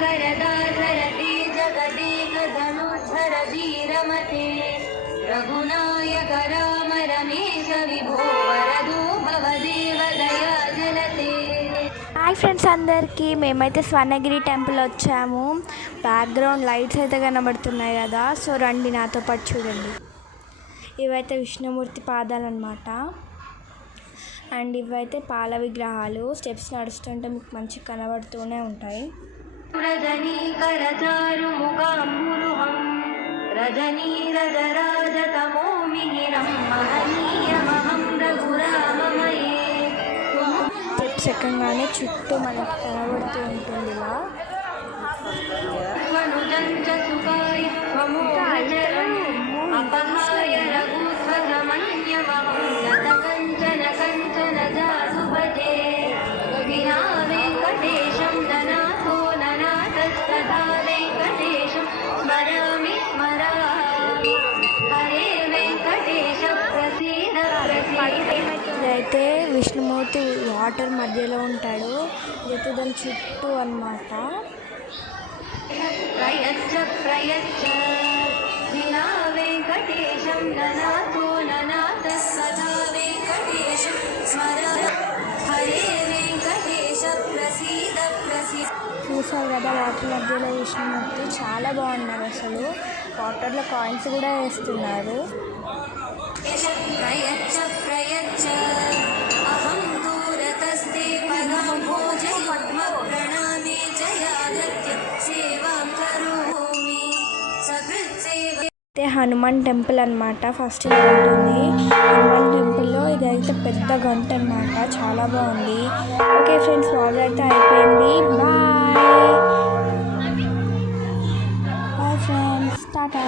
करदाधरते जगदेकधनुर्धर धीरमते रघुनायक राम रमेश विभो वरदो भवदेव दया जलते। Hi friends, అందరికీ మేమైతే స్వర్ణగిరి టెంపుల్ వచ్చాము. బ్యాక్గ్రౌండ్ లైట్స్ అయితే కనబడుతున్నాయి కదా, సో రండి నాతో పాటు చూడండి. ఇవైతే విష్ణుమూర్తి పాదాలు అన్నమాట. అండ్ ఇవైతే పాల విగ్రహాలు. స్టెప్స్ నడుస్తుంటే మీకు మంచిగా కనబడుతూనే ఉంటాయి. స్టెప్స్ ఎక్కగానే చుట్టూ మనకు కనబడుతూ ఉంటుంది ఇలా. ఇదైతే విష్ణుమూర్తి వాటర్ మధ్యలో ఉంటాడు. ఇదైతే దాని చుట్టూ అన్నమాట. చూసారు కదా వాటర్ మధ్యలో విష్ణుమూర్తి, చాలా బాగున్నారు అసలు. వాటర్లో కాయిన్స్ కూడా వేస్తున్నారు. హనుమాన్ టెంపుల్ అనమాట. ఫస్ట్ ఇలా ఉంటుంది. హనుమాన్ టెంపుల్లో ఇదైతే పెద్ద గంట అనమాట, చాలా బాగుంది. ఓకే ఫ్రెండ్స్, వాటర్ అయితే అయిపోయింది. Bye bye friends, Tata.